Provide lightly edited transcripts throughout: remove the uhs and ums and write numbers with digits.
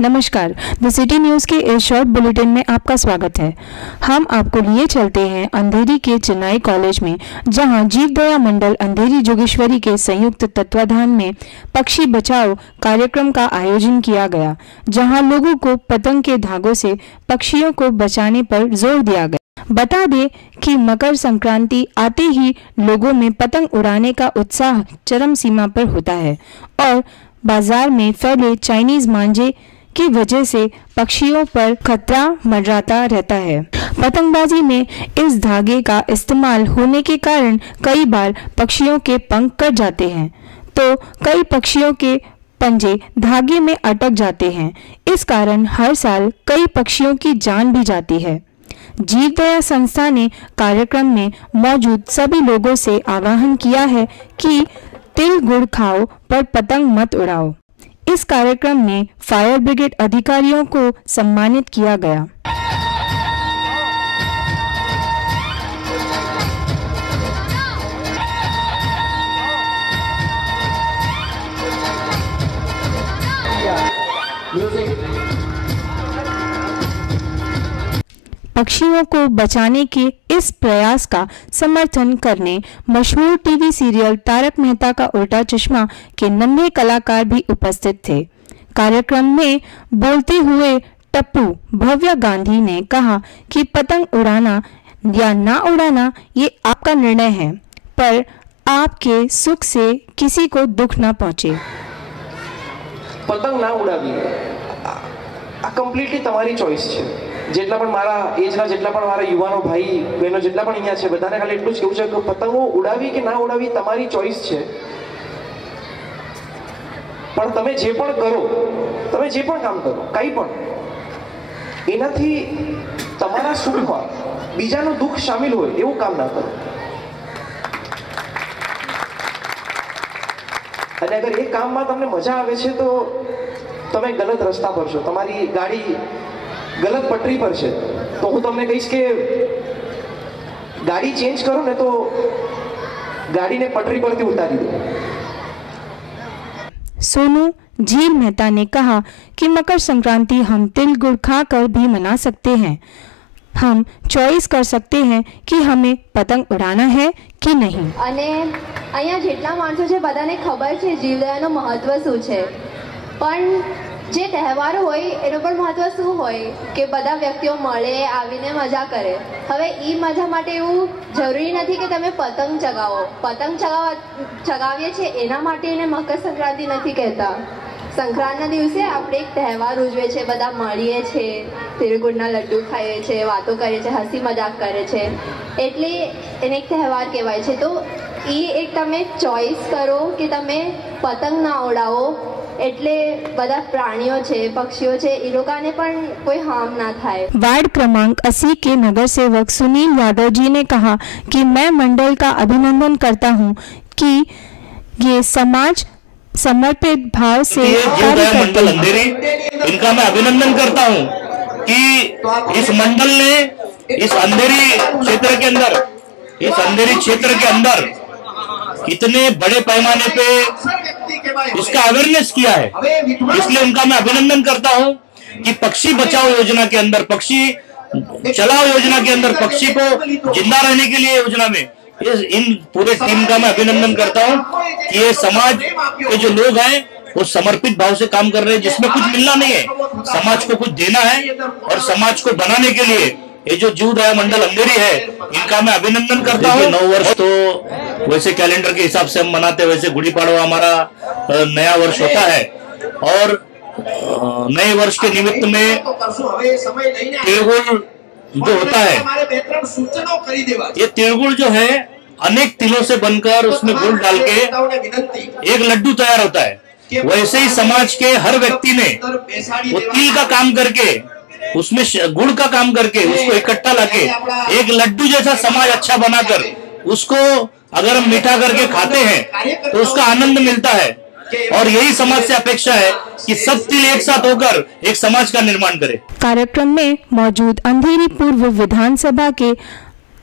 नमस्कार, the city news के इस शॉर्ट बुलेटिन में आपका स्वागत है। हम आपको लिए चलते हैं अंधेरी के चेन्नई कॉलेज में, जहां जीवदया मंडल अंधेरी जोगेश्वरी के संयुक्त तत्वाधान में पक्षी बचाओ कार्यक्रम का आयोजन किया गया, जहां लोगों को पतंग के धागों से पक्षियों को बचाने पर जोर दिया गया। बता दें कि मकर संक्रांति आते ही लोगों में पतंग उड़ाने का उत्साह चरम सीमा पर होता है और बाजार में फैले चाइनीज मांझे की वजह से पक्षियों पर खतरा मंडराता रहता है। पतंगबाजी में इस धागे का इस्तेमाल होने के कारण कई बार पक्षियों के पंख कट जाते हैं, तो कई पक्षियों के पंजे धागे में अटक जाते हैं। इस कारण हर साल कई पक्षियों की जान भी जाती है। जीवदया संस्था ने कार्यक्रम में मौजूद सभी लोगों से आह्वान किया है कि तिल गुड़ खाओ पर पतंग मत उड़ाओ। इस कार्यक्रम में फायर ब्रिगेड अधिकारियों को सम्मानित किया गया। पक्षियों को बचाने के इस प्रयास का समर्थन करने मशहूर टीवी सीरियल तारक मेहता का उल्टा चश्मा के नन्हे कलाकार भी उपस्थित थे। कार्यक्रम में बोलते हुए टप्पू भव्या गांधी ने कहा कि पतंग उड़ाना या ना उड़ाना ये आपका निर्णय है, पर आपके सुख से किसी को दुख ना पहुंचे। पतंग ना उड़ावी आ कम्प्लीटली તમારી ચોઈસ છે। જેટલા પણ મારા એજના જેટલા પણ મારા યુવાનો ભાઈ બહેનો જેટલા પણ અહીંયા છે બધાને ખાલી એટલું જ કહેવું છે કે પતંગો ઉડાવી કે ના ઉડાવી તમારી ચોઈસ છે, પણ તમે જે પણ કરો, તમે જે પણ કામ કરો, કંઈ પણ એનાથી તમારા સુખમાં બીજાનું દુઃખ શામિલ હોય એવું કામ ના કરો। અને અગર એ કામમાં તમને મજા આવે છે તો તમે ગલત રસ્તા પર છો, તમારી ગાડી ગલત પટરી પર છે, તો હું તમને કહીશ કે ગાડી ચેન્જ કરો ને તો ગાડીને પટરી પરથી ઉતારી દો। सोनू झील मेहता ने कहा कि मकर संक्रांति हम तिल गुड़ खाकर भी मना सकते हैं। हम चॉइस कर सकते हैं कि हमें पतंग उड़ाना है कि नहीं। અને અહીંયા જેટલા માણસો છે બધાને ખબર છે જીવદયાનું મહત્વ શું છે, પણ જે તહેવારો હોય એનું પણ મહત્વ શું હોય કે બધા વ્યક્તિઓ મળે આવીને મજા કરે। હવે એ મજા માટે એવું જરૂરી નથી કે તમે પતંગ ચગાવો। પતંગ ચગાવીએ છીએ એના માટે એને મકર સંક્રાંતિ નથી કહેતા। સંક્રાંતના દિવસે આપણે એક તહેવાર ઉજવે છે, બધા મળીએ છે, તિલગુડના લડ્ડુ ખાઈએ છે, વાતો કરીએ છે, હસી મજાક કરે છે, એટલે એને એક તહેવાર કહેવાય છે। તો એ એક તમે ચોઈસ કરો કે તમે પતંગ ના ઉડાવો, એટલે બધા प्राणियों છે, पक्षियों છે, એ લોકોને પણ કોઈ હાર્મ ना થાય। वार्ड क्रमांक 80 के नगर सेवक सुनील यादव जी ने कहा कि मैं मंडल का अभिनंदन करता हूं कि ये समाज समर्पित भाव से कार्य करते हैं। इनका मैं अभिनंदन करता हूं कि इस मंडल ने इस अंधेरी क्षेत्र के अंदर इतने बड़े पैमाने पे इसका अवेयरनेस किया है, इसलिए उनका मैं अभिनंदन करता हूं कि पक्षी बचाओ योजना के अंदर, पक्षी चलाओ योजना के अंदर, पक्षी को जिंदा रहने के लिए योजना में इन पूरे टीम का मैं अभिनंदन करता हूं कि ये समाज के जो लोग हैं वो समर्पित भाव से काम कर रहे हैं, जिसमें कुछ मिलना नहीं है, समाज को कुछ देना है और समाज को बनाने के लिए ये जो जीवदया मंडल अंधेरी है इनका मैं अभिनंदन करता हूँ। 9 वर्ष तो वैसे कैलेंडर के हिसाब से हम मनाते, वैसे गुड़ी पड़वा हमारा नया वर्ष होता है और नए वर्ष के निमित्त में तिलगुड़ जो होता है, ये तिलगुड़ जो है अनेक तिलों से बनकर उसमें गुड़ डाल के एक लड्डू तैयार होता है। वैसे ही समाज के हर व्यक्ति ने वो तिल का काम करके उसमें गुड़ का काम करके उसको इकट्ठा लाके एक लड्डू जैसा समाज अच्छा बनाकर उसको अगर हम मीठा करके खाते हैं तो उसका आनंद मिलता है और यही समाज से अपेक्षा है कि सब तिल एक साथ होकर एक समाज का निर्माण करे। कार्यक्रम में मौजूद अंधेरी पूर्व विधानसभा के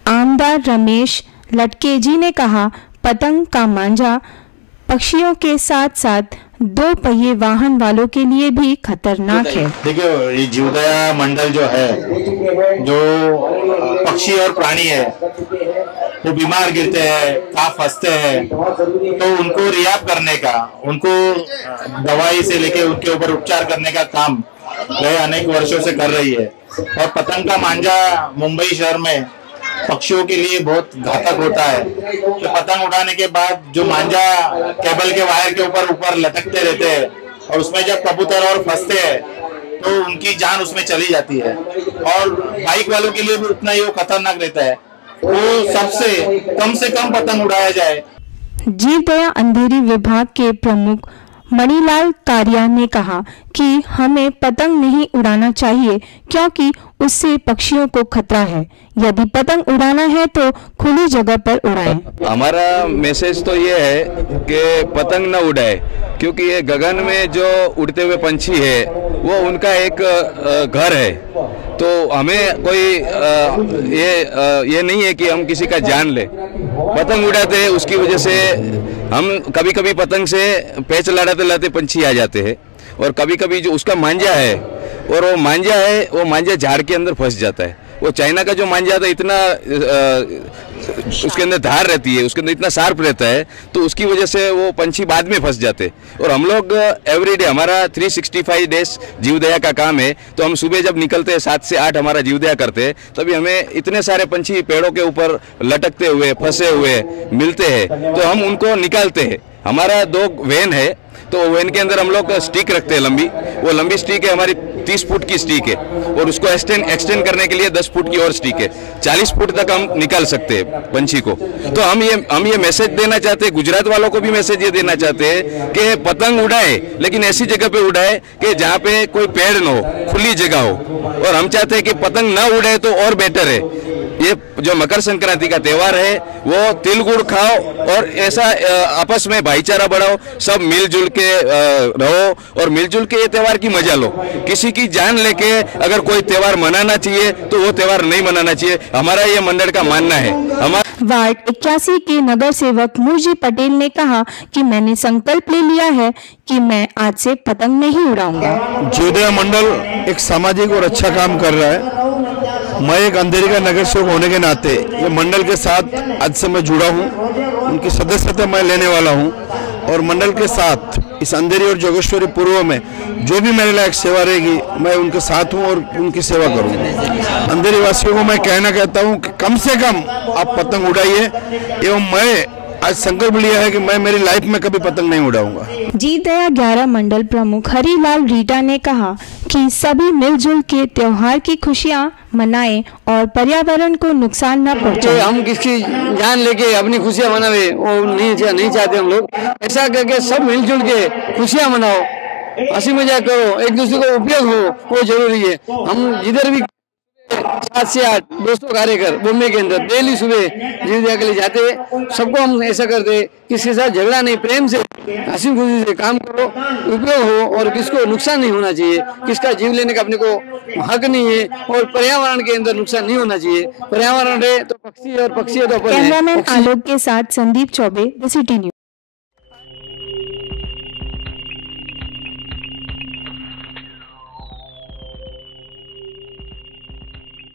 आमदार रमेश लटके जी ने कहा, पतंग का मांझा पक्षियों के साथ साथ 2 पहिए वाहन वालों के लिए भी खतरनाक है। देखिए, ये जीवदया मंडल जो है, जो पक्षी और प्राणी है, वो बीमार गिरते हैं, काफ फंसते हैं, तो उनको रियाब करने का, उनको दवाई से लेके उनके ऊपर उपचार करने का काम गए अनेक वर्षों से कर रही है। और पतंग का मांझा मुंबई शहर में पक्षियों के लिए बहुत घातक होता है। तो पतंग उड़ाने के बाद जो मांझा केबल के वायर के ऊपर लटकते रहते हैं और उसमें जब कबूतर और फंसते हैं तो उनकी जान उसमें चली जाती है। और बाइक वालों के लिए भी उतना ही वो खतरनाक रहता है। वो सबसे कम पतंग उड़ाया जाए। जीवदया अंधेरी विभाग के प्रमुख मणिलाल कारिया ने कहा कि हमें पतंग नहीं उड़ाना चाहिए क्योंकि उससे पक्षियों को खतरा है। यदि पतंग उड़ाना है तो खुली जगह पर उड़ाएं। हमारा मैसेज तो ये है कि पतंग न उड़ाए, क्योंकि ये गगन में जो उड़ते हुए पंछी है वो उनका एक घर है। तो हमें कोई ये नहीं है कि हम किसी का जान ले। पतंग उड़ाते हैं उसकी वजह से हम कभी कभी पतंग से पेच लड़ाते पंछी आ जाते हैं, और कभी कभी जो उसका मांझा है और वो मांझा झाड़ के अंदर फंस जाता है। वो चाइना का जो मांझा था इतना उसके अंदर धार रहती है, उसके अंदर इतना शार्प रहता है, तो उसकी वजह से वो पंछी बाद में फंस जाते। और हम लोग एवरीडे, हमारा 365 डेज जीवदया का काम है, तो हम सुबह जब निकलते हैं 7 से 8 हमारा जीवदया करते हैं, तभी हमें इतने सारे पंछी पेड़ों के ऊपर लटकते हुए फंसे हुए मिलते हैं, तो हम उनको निकालते हैं। हमारा 2 वैन है, तो वैन के अंदर हम लोग स्टिक रखते हैं लंबी। वो लंबी स्टिक है हमारी 30 फुट की स्टिक है, और उसको एक्सटेंड करने के लिए 10 फुट की और स्टिक है। 40 फुट तक हम निकाल सकते हैं पंछी को। तो हम ये मैसेज देना चाहते हैं, गुजरात वालों को भी मैसेज ये देना चाहते हैं कि पतंग उड़ाए, लेकिन ऐसी जगह पे उड़ाए कि जहाँ पे कोई पेड़ न हो, खुली जगह हो। और हम चाहते हैं कि पतंग ना उड़ाए तो और बेटर है। ये जो मकर संक्रांति का त्यौहार है वो तिल गुड़ खाओ और ऐसा आपस में भाईचारा बढ़ाओ, सब मिलजुल के रहो और मिलजुल के ये त्यौहार की मजा लो। किसी की जान लेके अगर कोई त्यौहार मनाना चाहिए तो वो त्यौहार नहीं मनाना चाहिए, हमारा ये मंडल का मानना है। वार्ड 81 के नगर सेवक मुरजी पटेल ने कहा कि मैंने संकल्प ले लिया है कि मैं आज से पतंग नहीं उड़ाऊंगा। जीवदया मंडल एक सामाजिक और अच्छा काम कर रहा है। मैं एक अंधेरी का नगर सेवक होने के नाते ये मंडल के साथ आज से मैं जुड़ा हूँ, उनकी सदस्यता मैं लेने वाला हूँ, और मंडल के साथ इस अंधेरी और जोगेश्वरी पूर्व में जो भी मेरे लायक सेवा रहेगी मैं उनके साथ हूँ और उनकी सेवा करूँगा। अंधेरी वासियों को मैं कहता हूँ कि कम से कम आप पतंग उड़ाइए, एवं मैं आज संकल्प लिया है कि मैं मेरी लाइफ में कभी पतंग नहीं उड़ाऊंगा। जीवदया 11 मंडल प्रमुख हरिलाल रीटा ने कहा कि सभी मिलजुल के त्योहार की खुशियां मनाएं और पर्यावरण को नुकसान न पहुंचाएं। हम किसकी जान लेके अपनी खुशियां मनावे वो नहीं चाहते हम लोग। ऐसा करके सब मिलजुल के खुशियां मनाओ, हंसी मजाक करो, एक दूसरे को उपयोग हो, वो जरूरी है। हम जिधर भी 7 से 8 दोस्तों कार्यकर बॉम्बे के अंदर डेली सुबह जीवदया के लिए जाते हैं। सबको हम ऐसा करते, किसी के साथ झगड़ा नहीं, प्रेम से हंसी खुशी से काम करो, उपयोग हो और किसको नुकसान नहीं होना चाहिए। किसका जीव लेने का अपने को हक नहीं है, और पर्यावरण के अंदर नुकसान नहीं होना चाहिए। पर्यावरण है तो पक्षी, और पक्षी है तो अपन है। कैमरामैन आलोक के साथ Sandeep Choubey, the city news.